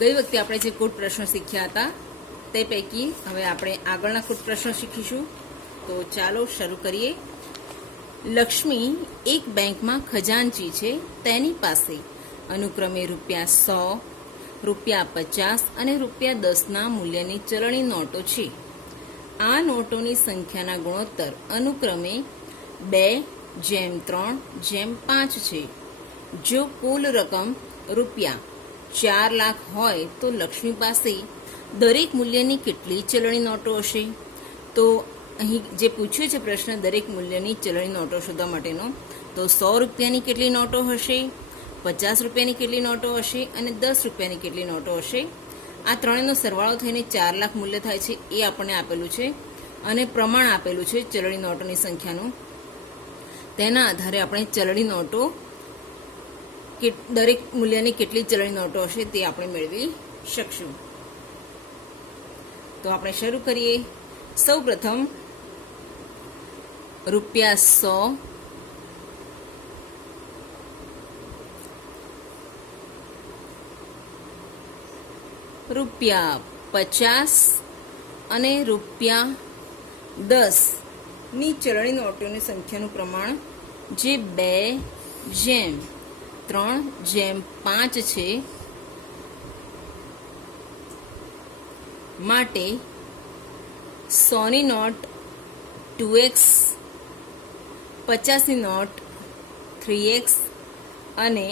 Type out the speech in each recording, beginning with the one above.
ગઈ વખતે આપણે જે કૂટ પ્રશ્નો શીખ્યા હતા તે પૈકી હવે આપણે આગળના કૂટ પ્રશ્નો શીખીશું. તો ચાલો શરૂ કરીએ. લક્ષ્મી એક બેંકમાં ખજાનચી છે. તેની પાસે અનુક્રમે ₹100, ₹50 અને ₹10ના મૂલ્યની ચલણી નોટો છે. આ નોટોની સંખ્યાના ગુણોત્તર અનુક્રમે 2:3:5 છે. જો કુલ રકમ ₹4 લાખ હોય તો લક્ષ્મી પાસે દરેક મૂલ્યની કેટલી ચલણી નોટો હશે? તો અહીં જે પૂછ્યું છે પ્રશ્ન દરેક મૂલ્યની ચલણી નોટો શોધવા માટેનો, તો 100 રૂપિયાની કેટલી નોટો હશે, 50 રૂપિયાની કેટલી નોટો હશે અને 10 રૂપિયાની કેટલી નોટો હશે. આ ત્રણેયનો સરવાળો થઈને 4 લાખ મૂલ્ય થાય છે. એ આપણને આપેલું છે અને પ્રમાણ આપેલું છે ચલણી નોટોની સંખ્યાનું. તેના આધારે આપણે ચલણી નોટો દરેક મૂલ્યની કેટલી ચલણી નોટો હશે તે આપણે મેળવી શકશું. તો આપણે શરૂ કરીએ. સૌ પ્રથમ ₹100, ₹50 અને ₹10 ની ચલણી નોટોની સંખ્યાનું પ્રમાણ જે 2:3:5 છે. માટે 100ની નોટ 2x, 50ની નોટ 3x અને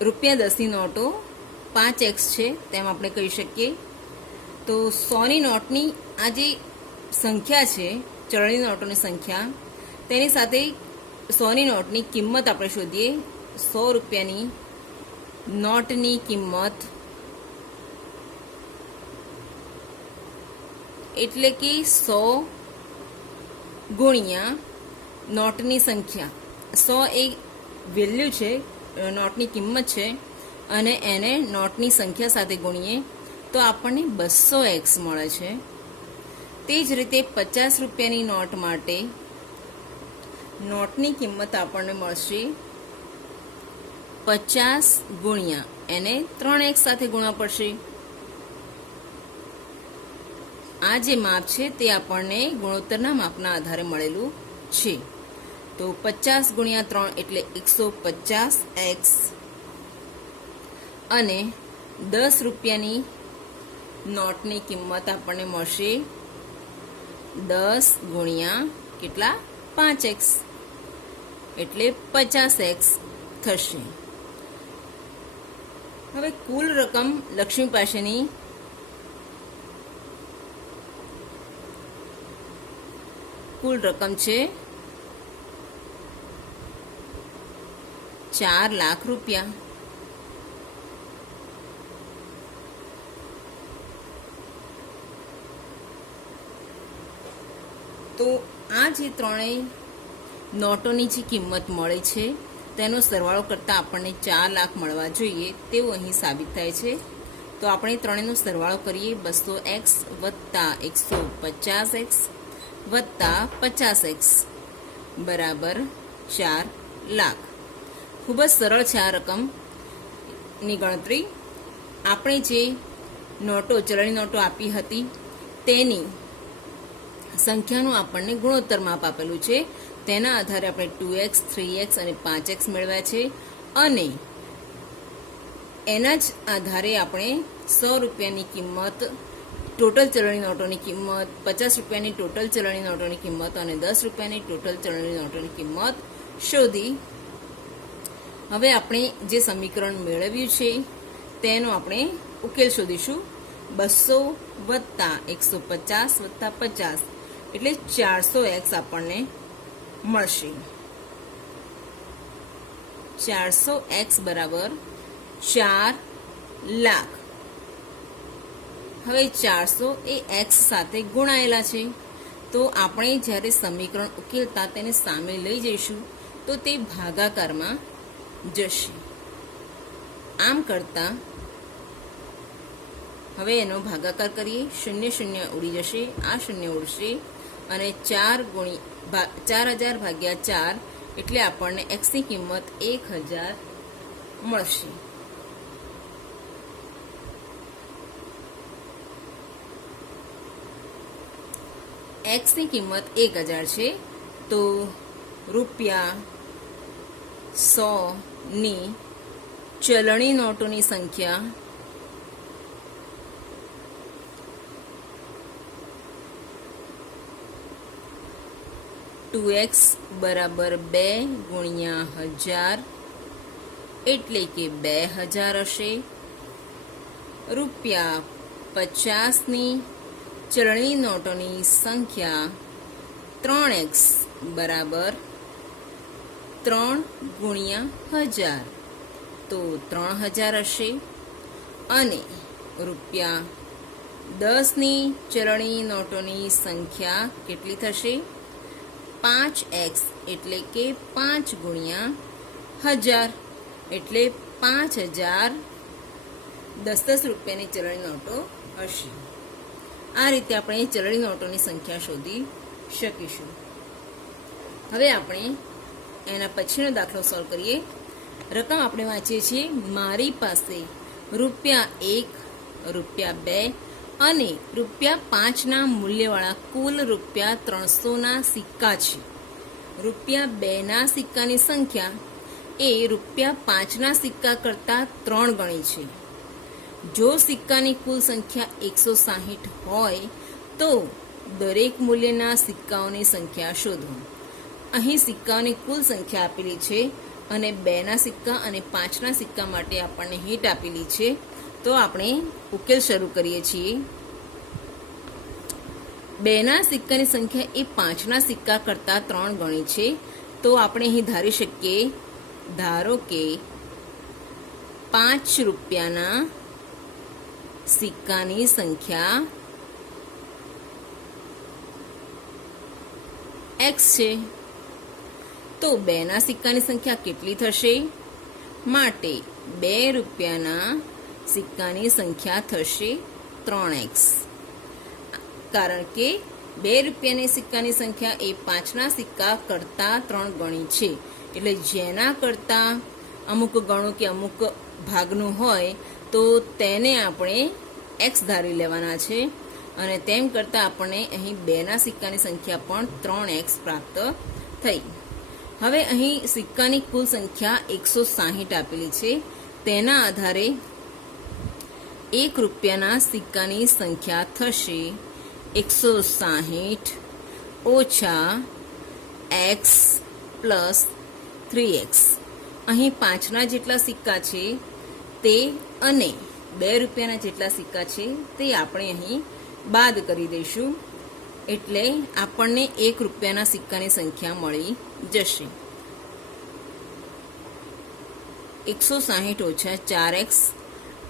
₹10ની નોટો 5x છે તેમ આપણે કહી શકીએ. તો 100ની નોટની આ જે સંખ્યા છે ચલણી નોટોની સંખ્યા, તેની સાથે 100ની નોટની કિંમત આપણે શોધીએ. 100 રૂપિયાની નોટની કિંમત એટલે કે 100 ગુણ્યા નોટની સંખ્યા. 100 એ વેલ્યુ છે, નોટની કિંમત છે, અને એને નોટની સંખ્યા સાથે ગુણીએ તો આપણને 200x મળે છે. તે જ રીતે 50 રૂપિયાની નોટ માટે નોટની કિંમત આપણને મળશે 50 ગુણ્યા એને 3x સાથે ગુણવા પડશે. આ જે માપ છે તે આપણને ગુણોત્તરના માપના આધારે મળેલું છે. તો 50 ગુણ્યા 3 એટલે 150x અને 10 રૂપિયાની નોટની કિંમત આપણને મળશે 10 ગુણ્યા કેટલા 5x એટલે 50x થશે. હવે કુલ રકમ લક્ષ્મી પાસેની કુલ રકમ છે 4 લાખ રૂપિયા. તો આ જે ત્રણેય નોટોની જે કિંમત મળે છે તેનો સરવાળો કરતાં આપણને 4 લાખ મળવા જોઈએ તેવું અહીં સાબિત થાય છે. તો આપણે ત્રણેયનો સરવાળો કરીએ. 200x વત્તા 150x વત્તા 50x બરાબર 4 લાખ. ખૂબ જ સરળ છે આ રકમની ગણતરી. આપણે જે નોટો ચલણી નોટો આપી હતી તેની સંખ્યાનું આપણને ગુણોત્તર માપ આપેલું છે. તેના આધારે આપણે 2x, 3x અને 5x મેળવ્યા છે અને એના જ આધારે આપણે 100 રૂપિયાની કિંમત, ટોટલ ચલણી નોટોની કિંમત, 50 રૂપિયાની ટોટલ ચલણી નોટોની કિંમત અને 10 રૂપિયાની ટોટલ ચલણી નોટોની કિંમત શોધી. હવે આપણે જે સમીકરણ મેળવ્યું છે તેનો આપણે ઉકેલ શોધીશું. 200 વત્તા 150 વત્તા 50 એટલે 400x આપણને મળશે. 400x બરાબર 4 લાખ. હવે 400 એ x સાથે ગુણાયેલા છે. તો આપણે જ્યારે સમીકરણ ઉકેલતા તેને સામે લઈ જઈશું તો તે ભાગાકારમાં જશે. આમ કરતા હવે એનો ભાગાકાર કરીએ. 0 0 ઉડી જશે, આ 0 ઉડશે અને 4000 ભાગ્યા 4 એટલે આપણને x ની કિંમત 1000 મળશે. એક્સની કિંમત 1000 છે, તો ₹100ની ચલણી નોટોની સંખ્યા 2x બરાબર 2 ગુણ્યા 1000 એટલે કે 2000 હશે. ₹50ની ચલણી નોટોની સંખ્યા 3x બરાબર 3 ગુણ્યા 1000 તો 3000 હશે. અને ₹10ની ચલણી નોટોની સંખ્યા કેટલી થશે? 5x એટલે કે 5 ગુણ્યા 1000 એટલે 5000 10 રૂપિયાની ચલણી નોટો હશે. આ રીતે આપણે ચલણી નોટોની સંખ્યા શોધી શકીશું. હવે આપણે એના પછીનો દાખલો સોલ્વ કરીએ. રકમ આપણે વાંચીએ છીએ, મારી પાસે ₹1, ₹2 અને ₹5ના મૂલ્યવાળા કુલ ₹300ના સિક્કા છે. ₹2ના સિક્કાની સંખ્યા એ ₹5ના સિક્કા કરતાં 3 ગણી છે. જો સિક્કાની કુલ સંખ્યા 160 હોય તો દરેક મૂલ્યના સિક્કાઓની સંખ્યા શોધો. અહીં સિક્કાઓની કુલ સંખ્યા આપેલી છે અને 2ના સિક્કા અને 5ના સિક્કા માટે આપણને હિન્ટ આપેલી છે. તો આપણે ઉકેલ શરૂ કરીએ છીએ. 2ના સિક્કાની સંખ્યા એ 5ના સિક્કા કરતાં 3 ગણી છે, તો આપણે અહીં ધારી શકીએ, ધારો કે 5 રૂપિયાના સિક્કાની સંખ્યા x છે, તો 2ના સિક્કાની સંખ્યા કેટલી થશે? માટે 2 રૂપિયાના સિક્કાની સંખ્યા થશે 3x. કારણ કે 2 રૂપિયાની સિક્કાની સંખ્યા એ 5ના સિક્કા કરતાં 3 ગણી છે. એટલે જેના કરતાં અમુક ગણું કે અમુક ભાગનું હોય તો તેને આપણે x ધારી લેવાના છે. અને તેમ કરતાં આપણને અહીં 2ના સિક્કાની સંખ્યા પણ 3x પ્રાપ્ત થઈ. હવે અહીં સિક્કાની કુલ સંખ્યા 160 આપેલી છે. તેના આધારે 1 રૂપિયાના સિક્કાની સંખ્યા થશે 160 ઓછા x પ્લસ 3x. અહીં 5ના જેટલા સિક્કા છે તે અને 2 રૂપિયાના જેટલા સિક્કા છે તે આપણે અહીં બાદ કરી દઈશું. એટલે આપણને 1 રૂપિયાના સિક્કાની સંખ્યા મળી જશે. 160 ઓછા 4x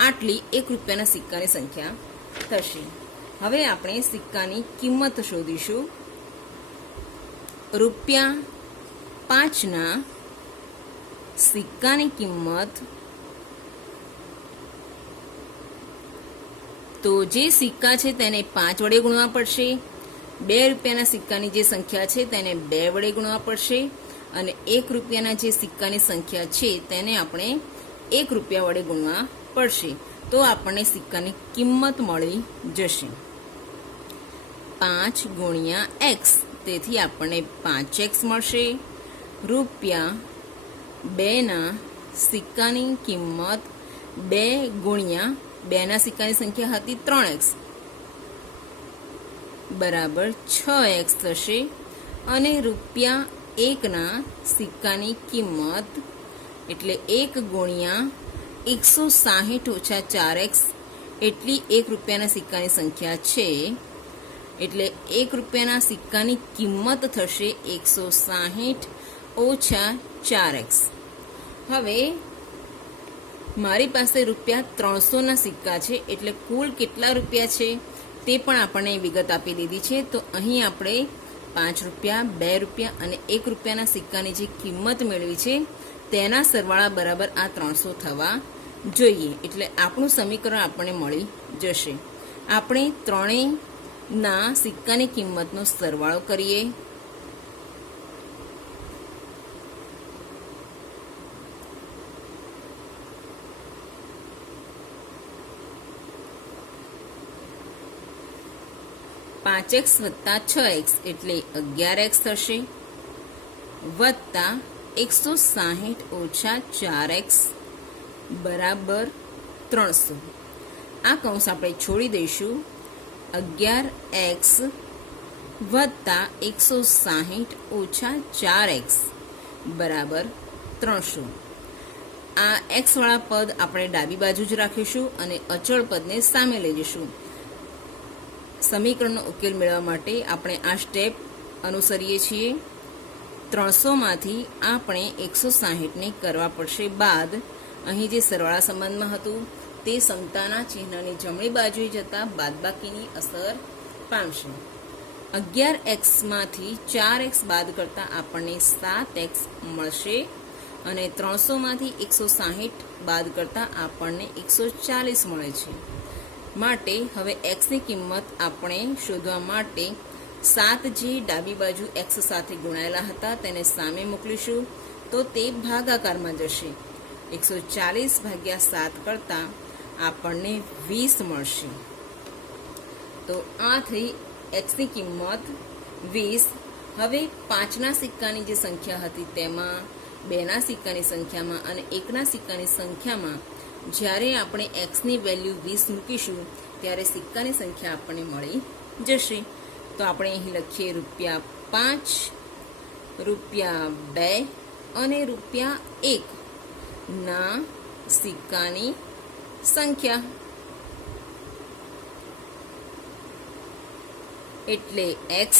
આટલી 1 રૂપિયાના સિક્કાની સંખ્યા થશે. હવે આપણે સિક્કાની કિંમત શોધીશું. ₹5ના સિક્કાની કિંમત, તો જે સિક્કા છે તેને 5 વડે ગુણવા પડશે. 2 રૂપિયાના સિક્કાની જે સંખ્યા છે તેને 2 વડે ગુણવા પડશે. અને 1 રૂપિયાના જે સિક્કાની સંખ્યા છે તેને આપણે 1 રૂપિયા વડે ગુણવા પડશે. તો આપણને સિક્કાની કિંમત મળી જશે 5 ગુણ્યા x. તેથી આપણને 5x મળશે. ₹2ના સિક્કાની કિંમત 2 ગુણ્યા 2ના સિક્કાની સંખ્યા હતી 3x બરાબર 6x થશે. અને ₹1ના સિક્કાની કિંમત એટલે 1 ગુણ્યા 160 ઓછા 4x એટલી 1 રૂપિયાના સિક્કાની સંખ્યા છે. એટલે 1 રૂપિયાના સિક્કાની કિંમત થશે 160 ઓછા 4x. હવે મારી પાસે ₹300ના સિક્કા છે, એટલે કુલ કેટલા રૂપિયા છે તે પણ આપણને વિગત આપી દીધી છે. તો અહીં આપણે 5 રૂપિયા, 2 રૂપિયા અને 1 રૂપિયાના સિક્કાની જે કિંમત મેળવી છે તેના સરવાળા બરાબર આ 300 થવા જોઈએ. એટલે આપણું સમીકરણ આપણને મળી જશે. આપણે ત્રણેયના સિક્કાની કિંમતનો સરવાળો કરીએ. 5x વત્તા 6x એટલે 11x થશે, વત્તા 160 ઓછા 4x બરાબર 300. આ કૌંસ આપણે છોડી દઈશું. 11x વત્તા 160 ઓછા 4x બરાબર 300. આ x વાળા પદ આપણે ડાબી બાજુ જ રાખીશું અને અચળ પદને સામે લઈ જઈશું. સમીકરણનો ઉકેલ મેળવવા માટે આપણે આ સ્ટેપ અનુસરીએ છીએ. 300 માંથી આપણે 160ને કરવા પડશે બાદ. અહીં જે સરવાળા સંબંધમાં હતું તે સમતાના ચિહ્નની જમણી બાજુએ જતા બાદબાકીની અસર પામશે. 11x માંથી 4x બાદ કરતા આપણને 7x મળશે અને 300 માંથી 160 બાદ કરતા આપણને 140 મળે છે. માટે હવે x ની કિંમત આપણે શોધવા માટે 7 જે ડાબી બાજુ x સાથે ગુણાયેલા હતા તેને સામે મોકલીશું તો તે ભાગાકારમાં જશે. 140 ભાગ્યા 7 કરતા આપણને 20 મળશે. તો આ થઈ x ની કિંમત 20. હવે 5ના સિક્કાની જે સંખ્યા હતી તેમાં 2ના સિક્કાની સંખ્યામાં અને 1ના સિક્કાની સંખ્યામાં જ્યારે આપણે x ની વેલ્યુ 20 મૂકીશું ત્યારે સિક્કાની સંખ્યા આપણને મળી જશે. તો આપણે અહીં લખીએ ₹5, ₹2 અને ₹1 ના સિક્કાની સંખ્યા. એટલે x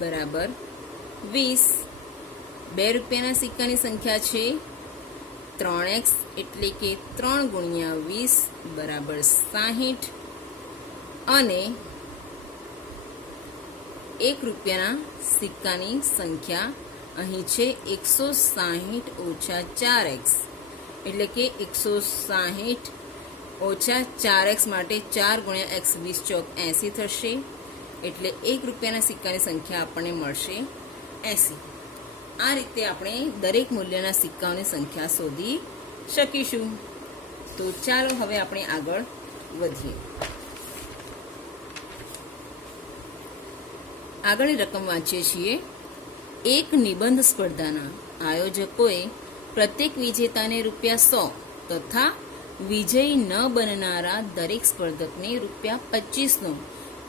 બરાબર 20. ₹2ના સિક્કાની સંખ્યા છે 3x એટલે કે 3 ગુણ્યા 20 બરાબર 60 અને ₹1ના સિક્કાની સંખ્યા અહીં છે 160 ઓછા 4x એટલે કે 160 ઓછા 4x માટે 4 ગુણ્યા x 20 ચોક 80 થશે. એટલે ₹1ના સિક્કાની સંખ્યા આપણને મળશે 80. આ રીતે આપણે દરેક મૂલ્યના સિક્કાઓની સંખ્યા શોધી શકીશું. તો ચાલો હવે આપણે આગળ વધીએ. આગળની રકમ વાંચીએ છીએ. એક નિબંધ સ્પર્ધાના આયોજકોએ પ્રત્યેક વિજેતાને ₹100 તથા વિજયી ન બનનારા દરેક સ્પર્ધકને ₹25નો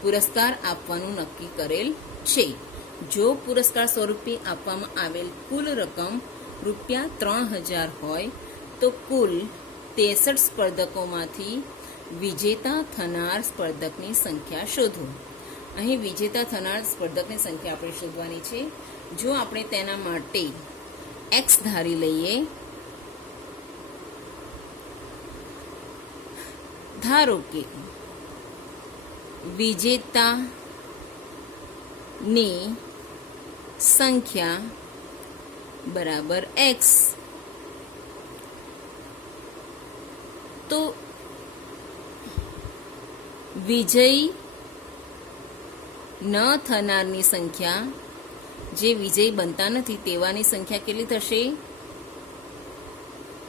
પુરસ્કાર આપવાનું નક્કી કરેલ છે. જો પુરસ્કાર સ્વરૂપે આપવામાં આવેલ કુલ રકમ ₹3000 હોય તો કુલ 63 સ્પર્ધકોમાંથી વિજેતા થનાર સ્પર્ધકની સંખ્યા શોધો. અહીં વિજેતા થનાર સ્પર્ધકની સંખ્યા આપણે શોધવાની છે. જો આપણે તેના માટે x ધારી લઈએ, ધારો કે વિજેતાની સંખ્યા બરાબર x, તો વિજયી ન થનારની સંખ્યા, જે વિજયી બનતા નથી તેવાની સંખ્યા કેટલી થશે?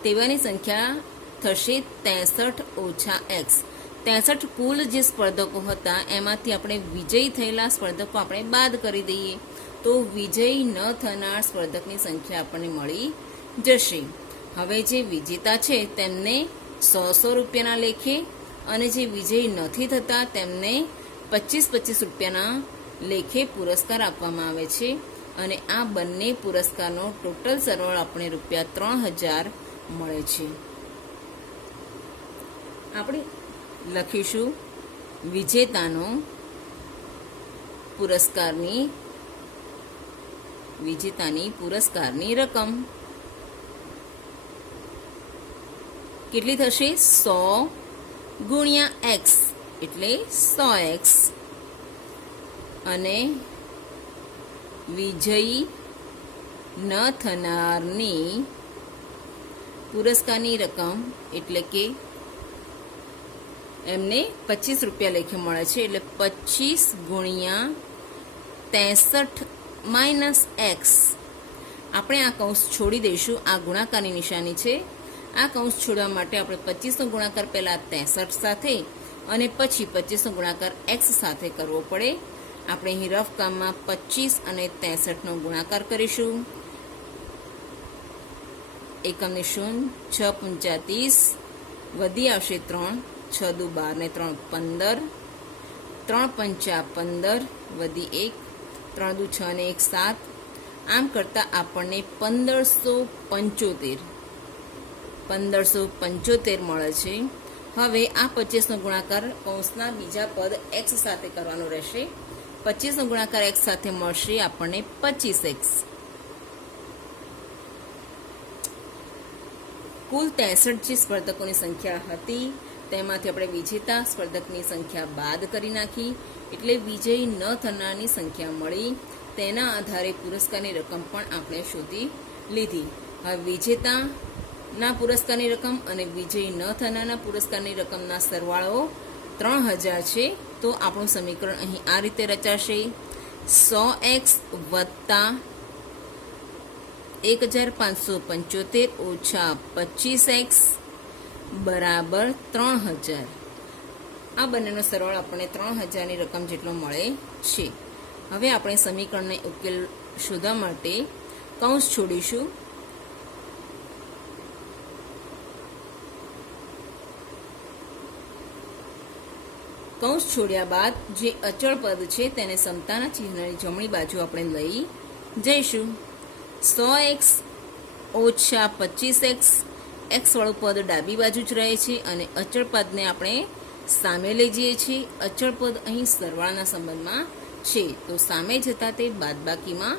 તેવાની સંખ્યા થશે 63 ઓછા x. 63 કુલ જે સ્પર્ધકો હતા એમાંથી આપણે વિજયી થયેલા સ્પર્ધકો આપણે બાદ કરી દઈએ તો વિજયી ન થનાર સ્પર્ધકની સંખ્યા આપણને મળી જશે. હવે જે વિજેતા છે તેમને 100 રૂપિયાના લેખે અને જે વિજયી નથી થતા તેમને 25 રૂપિયાના લેખે પુરસ્કાર આપવામાં આવે છે અને આ બંને પુરસ્કારનો ટોટલ સરવાળો આપણે ₹3000 મળે છે. આપણે લખીશું વિજેતાની પુરસ્કારની રકમ કેટલી થશે? 100 ગુણ્યા x એટલે 100x અને વિજયી ન થનારની પુરસ્કારની રકમ એટલે કે એમને 25 રૂપિયા લેખે મળે છે. એટલે 25 ગુણ્યા 63 માઇનસ x. આપણે આ કૌંસ છોડી દઈશું. આ ગુણાકારની નિશાની છે. આ કૌંસ છોડવા માટે આપણે 25નો ગુણાકાર પહેલા 63 સાથે અને પછી 25નો ગુણાકાર એક્સ સાથે કરવો પડે. આપણે અહીં રફ કામમાં 25 અને 63નો ગુણાકાર કરીશું. એકમની શૂન્ય, 6 × 30, વધી આવશે 3, 6 દુ 12 ને 3 15, 3 × 15, વધી 1, 3 દુ 6 ને 1 7. આમ કરતાં આપણને 1575 મળે છે. હવે આ 25નો ગુણાકાર કૌંસના બીજા પદ એક્સ સાથે કરવાનો રહેશે. 25નો ગુણાકાર એક્સ સાથે મળશે આપણને 25x. કુલ 63 જે સ્પર્ધકોની સંખ્યા હતી તેમાંથી આપણે વિજેતા સ્પર્ધકની સંખ્યા બાદ કરી નાખી, એટલે વિજયી ન થનારની સંખ્યા મળી. તેના આધારે પુરસ્કારની રકમ પણ આપણે શોધી લીધી. હવે વિજેતાના પુરસ્કારની રકમ અને વિજયી ન થનારના પુરસ્કારની રકમના સરવાળો 3000 છે. તો આપણું સમીકરણ અહીં આ રીતે રચાશે: 100x વત્તા 1575 ઓછા 25x બરાબર 3000. આ બંનેનો સરવાળો આપણને 3000ની રકમ જેટલો મળે છે. હવે આપણે સમીકરણને ઉકેલ શોધવા માટે કૌંસ છોડીશું. કૌંસ છોડ્યા બાદ જે અચળ પદ છે તેને સમતાના ચિહ્નની જમણી બાજુ આપણે લઈ જઈશું. 100x ઓછા 25x, એક્સ વાળું પદ ડાબી બાજુ જ રહે છે અને અચળ પદને આપણે સામે લઈ જઈએ છીએ. અચળ પદ અહીં સરવાળાના સંબંધમાં છે, તો સામે જતા તે બાદબાકીમાં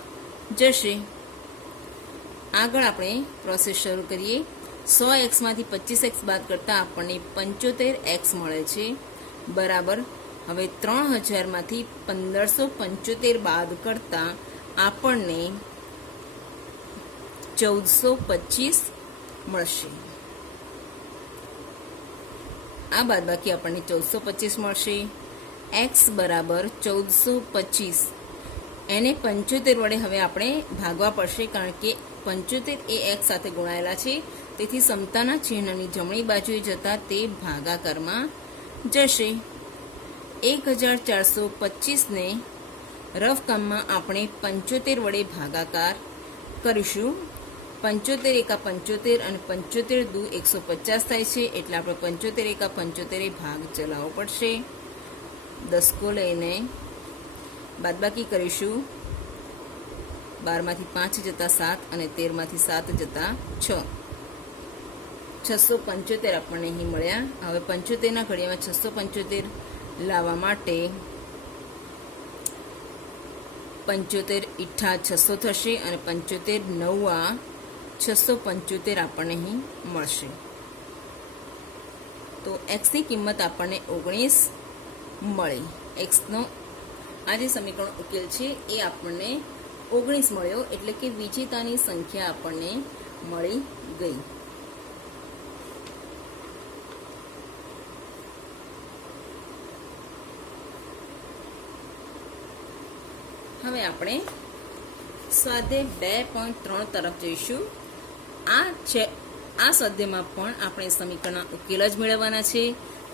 જશે. આગળ આપણે પ્રોસેસ શરૂ કરીએ. 100x માંથી 25x બાદ કરતા આપણને 75x મળે છે બરાબર. હવે 3000 માંથી 1575 બાદ કરતા આપણને 1425 મળશે. આ બાદબાકી આપણને 1425 મળશે. x બરાબર 1425. એને 75 વડે હવે આપણે ભાગવા પડશે, કારણ કે 75 એ x સાથે ગુણાયેલા છે. તેથી સમતાના ચિહ્નની જમણી બાજુએ જતા તે ભાગાકારમાં જશે. 1425 ને રફ કામમાં આપણે 75 વડે ભાગાકાર કરીશું. 75 એકા 75 અને 75 દુ 150 થાય છે, એટલે આપણે 75 એકા 75 ભાગ ચલાવવો પડશે. દસકો લઈને બાદબાકી કરીશું. 12 માંથી 5 જતા 7 અને 13 માંથી 7 જતા 6. 675 આપણને અહીં મળ્યા. હવે 75ના ઘડિયામાં 675 લાવવા માટે 75 ઈઠા 600 થશે અને 75 નવા 675 આપણને અહીં મળશે. તો એક્સની કિંમત આપણને 19 મળી. એક્સનો આ જે સમીકરણ ઉકેલ છે એ આપણને 19 મળ્યો, એટલે કે વિજેતાની સંખ્યા આપણને મળી ગઈ. હવે આપણે સ્વાધ્યાય 2.3 તરફ જઈશું. આ સ્વાધ્યાયમાં પણ આપણે સમીકરણના ઉકેલ જ મેળવવાના છે,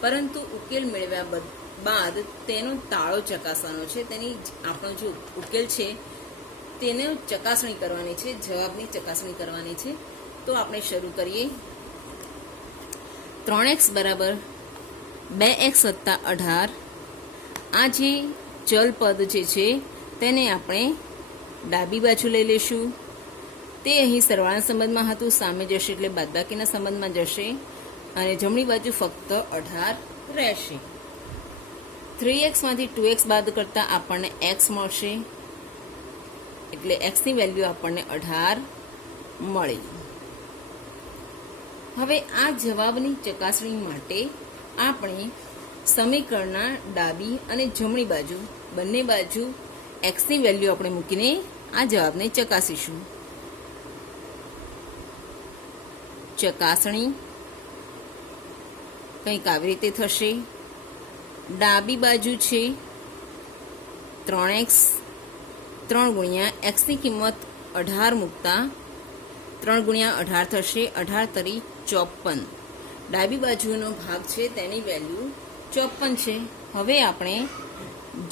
પરંતુ ઉકેલ મેળવ્યા બાદ તેનો તાળો ચકાસવાનો છે. તેની આપણો જે ઉકેલ છે તેને ચકાસણી કરવાની છે, જવાબની ચકાસણી કરવાની છે. તો આપણે શરૂ કરીએ. 3x બરાબર 2x વત્તા 18. આ જે ચલ પદ જે છે તેને આપણે ડાબી બાજુ લઈ લઈશું. તે અહીં સરવાળાના સંબંધમાં હતું, સામે જશે એટલે બાદબાકીના સંબંધમાં જશે અને જમણી બાજુ ફક્ત 18 રહેશે. 3x માંથી 2x બાદ કરતા આપણને x મળશે, એટલે x ની વેલ્યુ આપણને 18 મળી. હવે આ જવાબની ચકાસણી માટે આપણે સમીકરણના ડાબી અને જમણી બાજુ બંને બાજુ x ની વેલ્યુ આપણે મૂકીને આ જવાબને ચકાસીશું. ચકાસણી કંઈક આવી રીતે થશે. ડાબી બાજુ છે 3x, 3 ગુણ્યા x ની કિંમત 18 મૂકતા 3 ગુણ્યા 18 થશે, 18 તરી 54. ડાબી બાજુનો ભાગ છે તેની વેલ્યુ 54 છે. હવે આપણે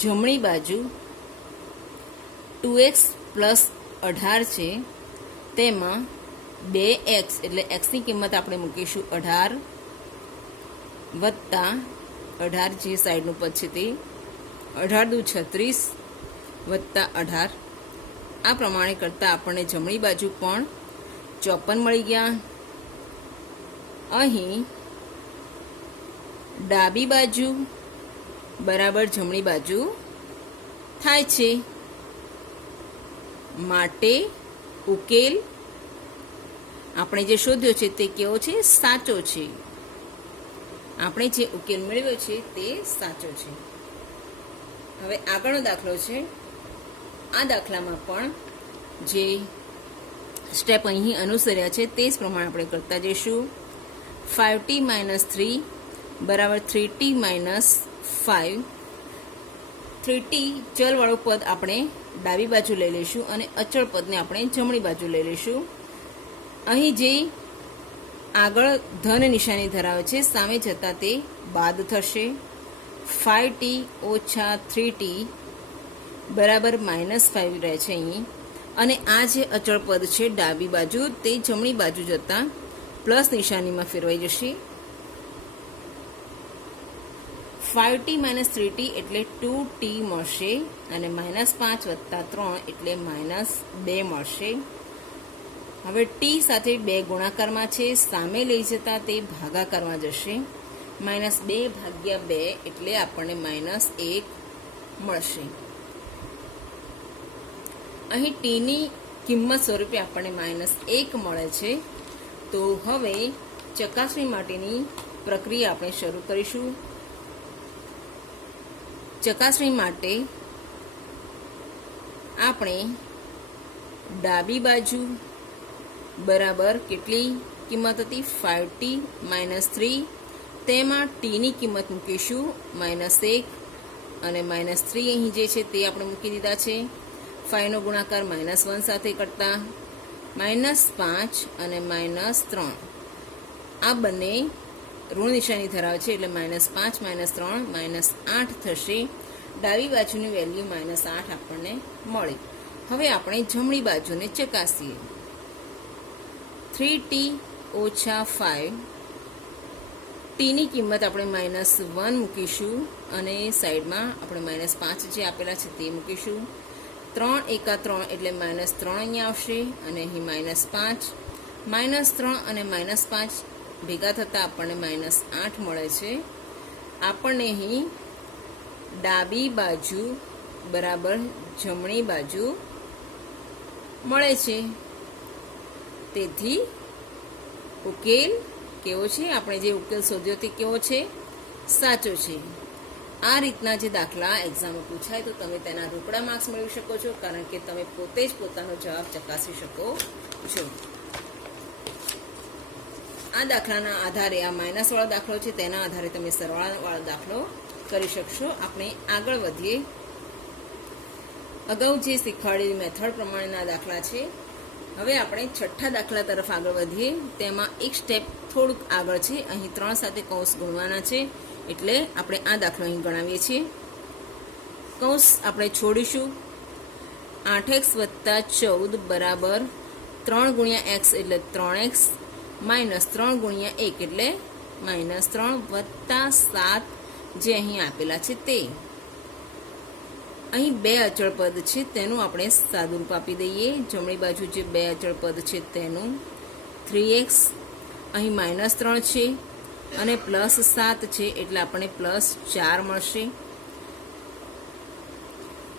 જમણી બાજુ 2x પ્લસ 18 છે તેમાં 2x એટલે xની કિંમત આપણે મૂકીશું 18 વત્તા 18 જે સાઈડનું પદ છે તે 18 દુ 36 વત્તા 18 આ પ્રમાણે કરતાં આપણને જમણી બાજુ પણ 54 મળી ગયા. અહીં ડાબી બાજુ બરાબર જમણી બાજુ થાય છે માટે ઉકેલ આપણે જે શોધ્યો છે તે કેવો છે? સાચો છે. આપણે જે ઉકેલ મેળવ્યો છે તે સાચો છે. હવે આગળનો દાખલો છે. આ દાખલામાં પણ જે સ્ટેપ અહીં અનુસર્યા છે તે જ પ્રમાણે આપણે કરતા જઈશું. 5t - 3 બરાબર 3t - 5. 3t ચલવાળું પદ આપણે ડાબી બાજુ લઈ લઈશું અને અચળ પદને આપણે જમણી બાજુ લઈ લઈશું. અહીં જે આગળ ધન નિશાની ધરાવે છે સામે જતાં તે બાદ થશે. 5t - 3t બરાબર -5 રહે છે અહીં. અને આ જે અચળ પદ છે ડાબી બાજુ તે જમણી બાજુ જતાં પ્લસ નિશાનીમાં ફેરવાઈ જશે. 5t - 3t એટલે 2t મળશે અને -5 વત્તા 3 એટલે -2 મળશે. હવે t સાથે 2 ગુણાકારમાં છે સામે લઈ જતા તે ભાગાકારમાં જશે. -2 ભાગ્યા 2 એટલે આપણને -1 મળશે. અહીં t ની કિંમત સ્વરૂપે આપણને -1 મળે છે. તો હવે ચકાસણી માટેની પ્રક્રિયા આપણે શરૂ કરીશું. ચકાસણી માટે આપણે ડાબી બાજુ બરાબર કેટલી કિંમત હતી? 5t - 3 તેમાં t ની કિંમત મૂકીશું -1 અને -3 અહીં જે છે તે આપણે મૂકી દીધા છે. 5 નો ગુણાકાર -1 સાથે કરતા -5 અને -3 આ બંને ઋણ નિશાની ધરાવે છે એટલે -5 -3 -8 થશે. ડાબી બાજુની વેલ્યુ -8 આપણને મળી. હવે આપણે જમણી બાજુને ચકાસીએ. 3t - 5 ટીની કિંમત આપણે -1 મૂકીશું અને સાઈડમાં આપણે -5 જે આપેલા છે તે મૂકીશું. 3 એકા 3 એટલે -3 અહીંયા આવશે અને અહીં -5 -3 અને -5 ભેગા થતાં આપણને -8 મળે છે. આપણને અહીં ડાબી બાજુ બરાબર જમણી બાજુ મળે છે. તેથી ઉકેલ કેવો છે? આપણે જે ઉકેલ શોધ્યો તે કેવો છે? સાચો છે. આ રીતના જે દાખલા એક્ઝામમાં પૂછાય તો તમે તેના રોકડા માર્ક્સ મેળવી શકો છો, કારણ કે તમે પોતે જ પોતાનો જવાબ ચકાસી શકો છો. આ દાખલાના આધારે આ માઇનસવાળો દાખલો છે તેના આધારે તમે સરવાળાવાળો દાખલો કરી શકશો. આપણે આગળ વધીએ. અગાઉ જે શીખવાડેલી મેથડ પ્રમાણેના દાખલા છે. હવે આપણે છઠ્ઠા દાખલા તરફ આગળ વધીએ. તેમાં એક સ્ટેપ થોડુંક આગળ છે. અહીં 3 સાથે કૌંસ ગુણવાના છે એટલે આપણે આ દાખલો અહીં ગણાવીએ છીએ. કૌંસ આપણે છોડીશું. 8x + 14 બરાબર 3 ગુણ્યા x એટલે 3x -3 ગુણ્યા 1 એટલે -3 વત્તા 7 જે અહીં આપેલા છે તે. અહીં 2 અચળ પદ છે તેનું આપણે સાદુરૂપ આપી દઈએ. જમણી બાજુ જે 2 અચળ પદ છે તેનું 3x અહીં -3 છે અને +7 છે એટલે આપણને +4 મળશે.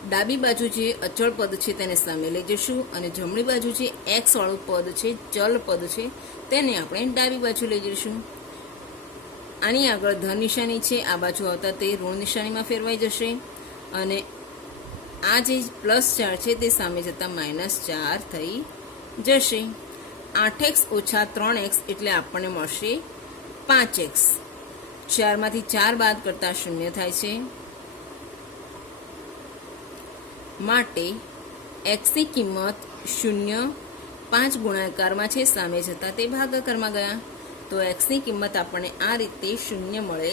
ડાબી બાજુ જે અચળ પદ છે તેને સામે લઈ જઈશું અને જમણી બાજુ જે x વાળું પદ છે ચલ પદ છે તેને આપણે ડાબી બાજુ લઈ જઈશું. આની આગળ ધન નિશાની છે, આ બાજુ આવતા તે ઋણ નિશાનીમાં ફેરવાઈ જશે અને આ જે +4 છે તે સામે જતા -4 થઈ જશે. 8x - 3x એટલે આપણને મળશે 5x. 4 માંથી 4 બાદ કરતા 0 થાય છે. માટે x ની કિંમત 0 5 ગુણાકારમાં છે, સામે જતા તે ભાગાકારમાં ગયા તો x ની કિંમત આપણને આ રીતે 0 મળે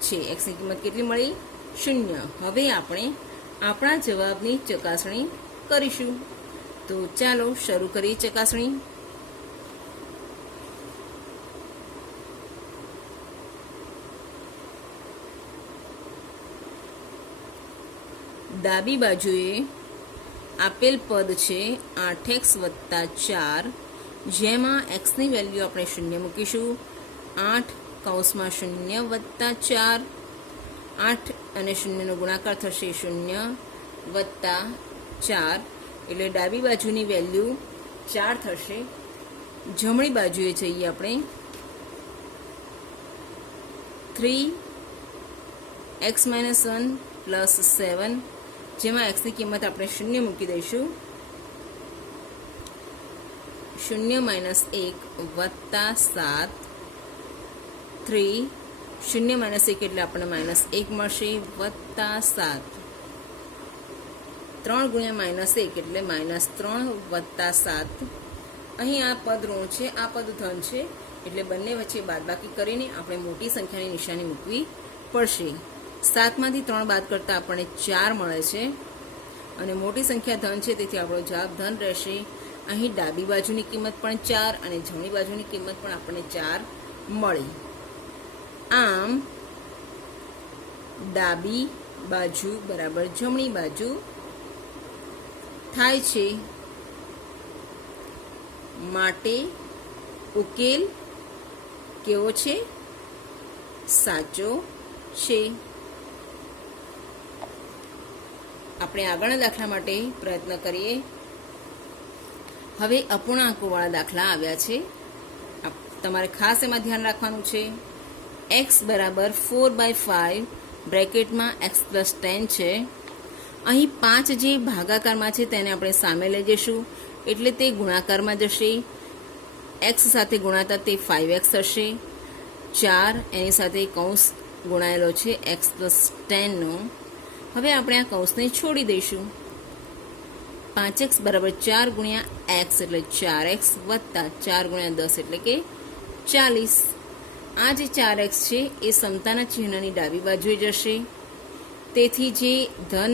છે. એક્સની કિંમત કેટલી મળી? 0. હવે આપણે આપણા જવાબની ચકાસણી કરીશું. તો ચાલો શરૂ કરીએ ચકાસણી. ડાબી બાજુએ આપેલ પદ છે 8x વત્તા 4, જેમાં xની વેલ્યુ આપણે 0 મૂકીશું. 8 કૌંસમાં 0 વત્તા 4, 8 અને 0 નો ગુણાકાર થશે 0 વત્તા 4, એટલે ડાબી બાજુની વેલ્યુ 4 થશે. જમણી બાજુએ જઈએ આપણે. 3x - 1 પ્લસ 7, જેમાં xની કિંમત આપણે 0 મૂકી દઈશું. 0 - 1 વત્તા 7, 3, 0 - 1 એટલે આપણને -1 મળશે, વત્તા 7, 3 ગુણ્યા -1 એટલે -3 વત્તા 7. અહીં આ પદ ઋણ છે, આ પદ ધન છે, એટલે બંને વચ્ચે બાદબાકી કરીને આપણે મોટી સંખ્યાની નિશાની મૂકવી પડશે. 7 માંથી 3 બાદ કરતા આપણને 4 મળે છે અને મોટી સંખ્યા ધન છે, તેથી આપણો જવાબ ધન રહેશે. અહીં ડાબી બાજુની કિંમત પણ 4 અને જમણી બાજુની કિંમત પણ આપણને 4 મળી. આમ ડાબી બાજુ બરાબર જમણી બાજુ થાય છે. માટે ઉકેલ કેવો છે? સાચો છે. આપણે આગળના દાખલા માટે પ્રયત્ન કરીએ. હવે અપૂર્ણાંકોવાળા દાખલા આવ્યા છે. તમારે ખાસ એમાં ધ્યાન રાખવાનું છે. x બરાબર 4/5 બ્રેકેટમાં x + 10 છે. અહીં 5 જે ભાગાકારમાં છે તેને આપણે સામે લઈ જઈશું, એટલે તે ગુણાકારમાં જશે. x સાથે ગુણાતા તે 5x થશે. 4 એની સાથે કૌંસ ગુણાયેલો છે x + 10 નો. હવે આપણે આ કૌંસને છોડી દઈશું. 5x બરાબર 4 ગુણ્યા x એટલે 4x વત્તા 4 ગુણ્યા 10 એટલે કે 40. આ જે 4x છે એ સમતાના ચિહ્નની ડાબી બાજુએ જશે, તેથી જે ધન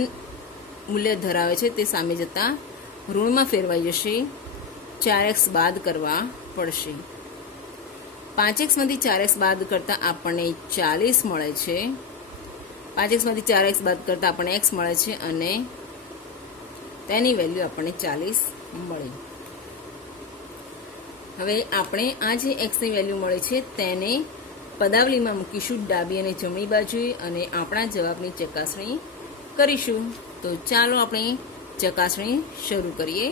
મૂલ્ય ધરાવે છે તે સામે જતા ઋણમાં ફેરવાઈ જશે. 4x બાદ કરવા પડશે. 5x માંથી 4x બાદ કરતા આપણને 40 મળે છે. 5x માંથી 4x બાદ કરતા આપણને x મળે છે અને તેની વેલ્યુ આપણને 40 મળી. હવે આપણે આ જે x ની વેલ્યુ મળે છે તેને પદાવલીમાં મૂકીશું ડાબી અને જમણી બાજુએ અને આપણા જવાબની ચકાસણી કરીશું. તો ચાલો આપણે ચકાસણી શરૂ કરીએ.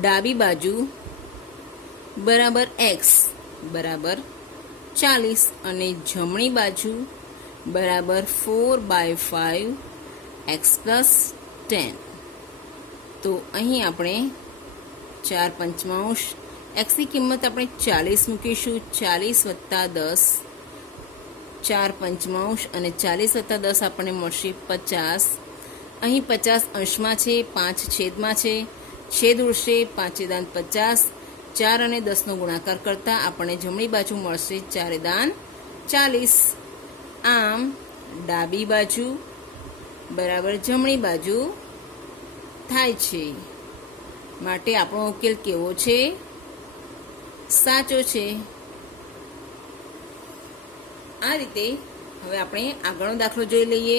ડાબી બાજુ બરાબર x બરાબર 40 અને જમણી બાજુ બરાબર 4/5 x + 10. તો અહીં આપણે 4/5 xની કિંમત આપણે 40 મૂકીશું. 40 વત્તા 10, 4/5 અને 40 વત્તા 10 આપણને મળશે 50. અહીં 50 અંશમાં છે, 5 છેદમાં છે, છેદ ઉડશે, 5 દાન 50. 4 અને 10 નો ગુણાકાર કરતા આપણને જમણી બાજુ મળશે 4 દાન 40. આમ ડાબી બાજુ બરાબર જમણી બાજુ થાય છે. માટે આપણો ઉકેલ કેવો છે? સાચો છે. આ રીતે હવે આપણે આગળનો દાખલો જોઈ લઈએ.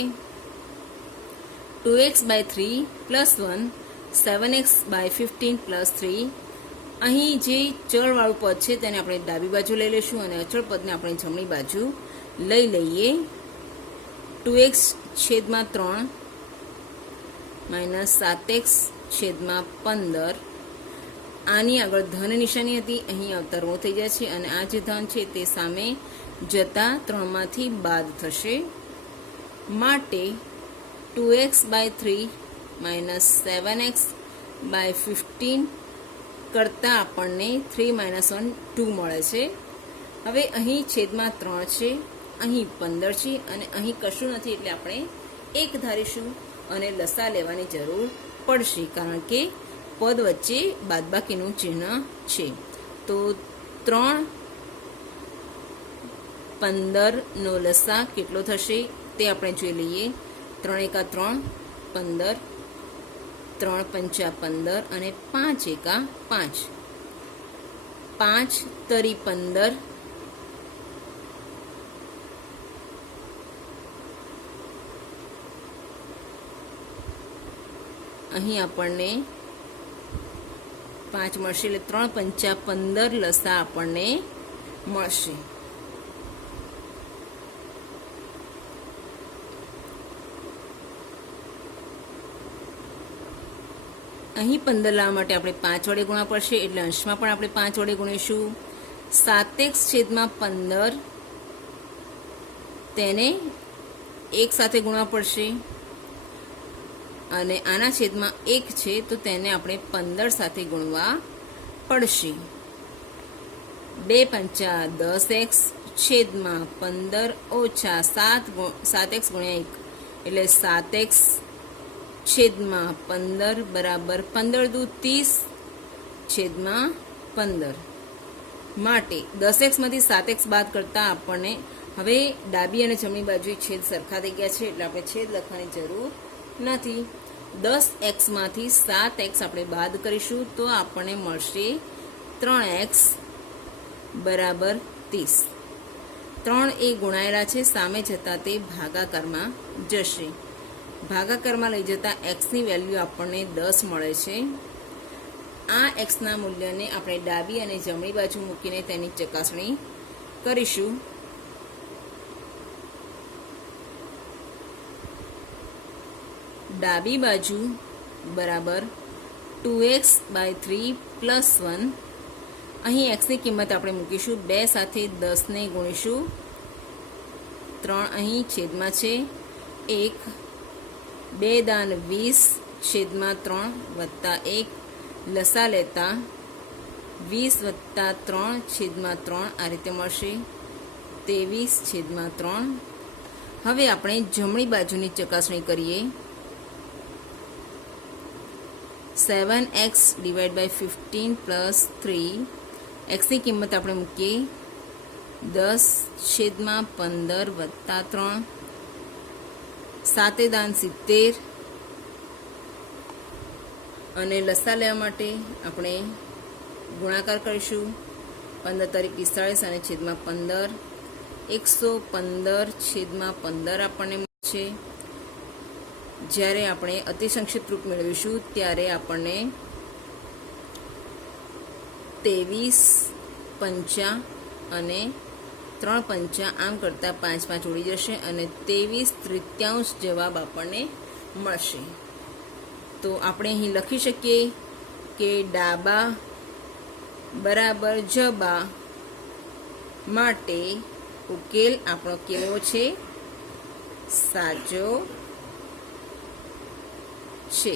2x/3 + 1 7x/15 + 3. અહીં જે ચલવાળું પદ છે તેને આપણે ડાબી બાજુ લઈ લઈશું અને અચળ પદને આપણે જમણી બાજુ લઈ લઈએ. 2x છેદમાં 3 - 7x/15. આની આગળ ધન નિશાની હતી, અહીં આવતા ઋણ થઈ જાય છે અને આ જે ધન છે તે સામે જતા 3 માંથી બાદ થશે. માટે 2x/3 - 7x/15 કરતાં આપણને 3 - 1 2 મળે છે. હવે અહીં છેદમાં 3 છે, અહીં 15 છે અને અહીં કશું નથી, એટલે આપણે 1 ધારીશું અને લસા લેવાની જરૂર પડશે, કારણ કે પદ વચ્ચે બાદબાકીનું ચિહ્ન છે. તો 3 15 નો લસા કેટલો થશે તે આપણે જોઈ લઈએ. 3 એકા 3 15, 3 પંચા 15 અને 5 એકા 5. 5 તરી 15, અહીં આપણને 5 મળશે, એટલે 3 પંચા 15 લસા આપણને મળશે. અહીં 15 લાવવા માટે આપણે 5 વડે ગુણવા પડશે, એટલે અંશમાં પણ આપણે 5 વડે ગુણીશું. 7x છેદમાં 15 તેને 1 સાથે ગુણવા પડશે, અને આના છેદમાં 1 છે તો તેને આપણે 15 સાથે ગુણવા પડશે. 2 પંચા 10x છેદમાં 15 ઓછા 7x ગુણ્યા 1 એટલે 7x છેદમાં 15 બરાબર 15 દુ 30 છેદમાં 15. માટે 10x માંથી 7x બાદ કરતા આપણને હવે ડાબી અને જમણી બાજુએ છેદ સરખા થઈ ગયા છે, એટલે આપણે છેદ લખવાની જરૂર નથી. 10x માંથી 7x આપણે બાદ કરીશું તો આપણને મળશે 3x બરાબર 30. 3 એ ગુણાયેલા છે, સામે જતા તે ભાગાકારમાં જશે. ભાગાકારમાં લઈ જતા x ની વેલ્યુ આપણને 10 મળે છે. આ x ના મૂલ્યને આપણે ડાબી અને જમણી બાજુ મૂકીને તેની ચકાસણી કરીશું. ડાબી બાજુ બરાબર 2x/3 + 1. અહીં x ની કિંમત આપણે મૂકીશું. 2 સાથે 10 ને ગુણીશું. 3 અહીં છેદમાં છે. 1 2 દાન 20 છેદમાં 3 વત્તા 1 લસા લેતા 20 વત્તા 3 છેદમાં 3 આ રીતે મળશે 23 છેદમાં 3. હવે આપણે જમણી બાજુની ચકાસણી કરીએ. 7x / 15 + 3. x ની કિંમત આપણે મૂકીએ. 10 છેદમાં 15 વત્તા 3 7 દાન 70, અને લસા લેવા માટે આપણે ગુણાકાર કરીશું. 15 તારીખ 45 અને છેદમાં 15 115 છેદમાં 15 આપણને મળશે. જ્યારે આપણે અતિ સંક્ષિપ્ત રૂપ મેળવીશું ત્યારે આપણને 23 પંચા અને 3 પંચા આમ કરતા 5 5 ઉડી જશે અને 23/3 જવાબ આપણને મળશે. તો આપણે અહીં લખી શકીએ કે ડાબા બરાબર જબા માટે ઉકેલ આપણો કેવો છે? સાચો છે.